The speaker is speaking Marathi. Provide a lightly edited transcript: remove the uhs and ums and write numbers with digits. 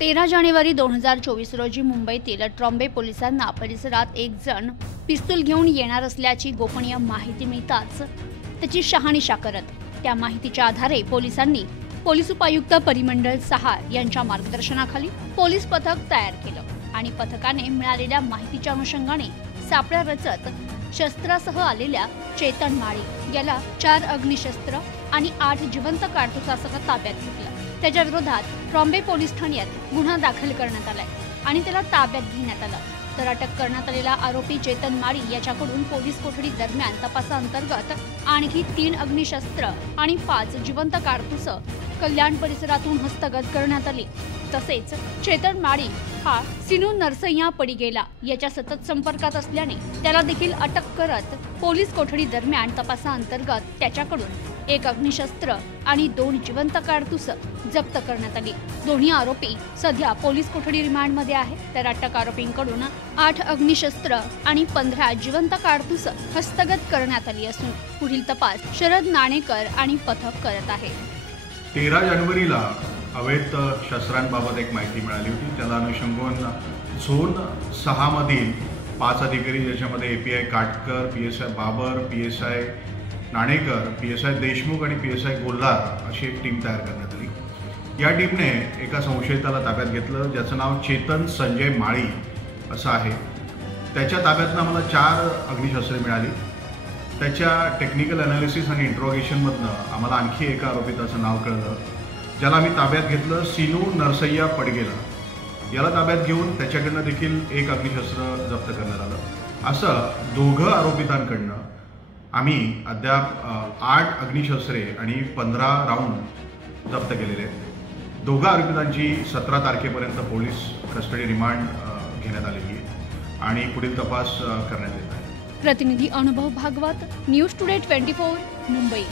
13 जानेवारी 2024 रोजी मुंबईतील ट्रॉम्बे पोलिसांना परिसरात एक जण पिस्तूल घेऊन येणार असल्याची गोपनीय माहिती मिळताच त्याची शहानिशा करत त्या माहितीच्या आधारे पोलिसांनी पोलीस उपायुक्त परिमंडळ 6 यांच्या मार्गदर्शनाखाली पोलीस पथक तयार केलं आणि पथकाने मिळालेल्या माहितीच्या अनुषंगाने सापळा रचत शस्त्रासह आलेल्या चेतन माळी याला 4 अग्निशस्त्र आणि 8 जिवंत कारतुसासह ताब्यात घेतलं। त्याच्या विरोधात ट्रॉम्बे पोलीस ठाण्यात गुन्हा दाखल करण्यात आलाय आणि त्याला ताब्यात घेण्यात आलं। तर अटक करण्यात आलेला आरोपी चेतन माळी याच्याकडून पोलीस कोठडी दरम्यान तपासाअंतर्गत आणखी 3 अग्निशस्त्र आणि 5 जिवंत कारतूस कल्याण परिसरातून हस्तगत करण्यात आली। तसेच चेतन माळी हा सिनू नरसय्या पडिगेला याच्या सतत संपर्कात असल्याने त्याला देखील अटक करत पोलीस कोठडी दरम्यान तपासाअंतर्गत त्याच्याकडून 1 अग्निशस्त्र आणि 2 जिवंत कारतूस जप्त करण्यात आली। दोन्ही आरोपी सध्या पोलीस कोठडी रिमांडमध्ये आहेत। तर अटक आरोपींकडून 8 अग्निशस्त्र आणि 15 जिवंत कारतूस हस्तगत करण्यात आली असून पुढील तपास शरद नाणेकर आणि पथक करत आहे। 13 जानेवारीला अवैध शस्त्रांबाबत एक माहिती मिळाली होती। त्याला अनुषंगाने झोन 6 मधील 5 अधिकारी ज्याच्यामध्ये API Katkar, PSI Babar, PSI Nanekar, PSI Deshmukh आणि पीएसआय गोल्हार अशी एक टीम तयार करण्यात आली। या टीमने एका संशयिताला ताब्यात घेतलं ज्याचं नाव चेतन संजय माळी असं आहे। त्याच्या ताब्यातून आम्हाला 4 अग्निशस्त्रे मिळाली। त्याच्या टेक्निकल ॲनालिसिस आणि इंट्रोगेशनमधनं आम्हाला आणखी एका आरोपिताचं नाव कळलं ज्याला आम्ही ताब्यात घेतलं, सिनू नरसय्या पडिगेला। याला ताब्यात घेऊन त्याच्याकडनं देखील 1 अग्निशस्त्र जप्त करण्यात आलं। असं दोघं आरोपितांकडनं आम्ही अद्याप 8 अग्निशस्त्रे आणि 15 राऊंड जप्त केलेले आहेत। दोघं आरोपितांची 17 तारखेपर्यंत पोलीस कस्टडी रिमांड घेण्यात आलेली आहे आणि पुढील तपास करण्यात येत आहे। प्रतिनिधी अनुभव भागवत, न्यूज टुडे 24, मुंबई।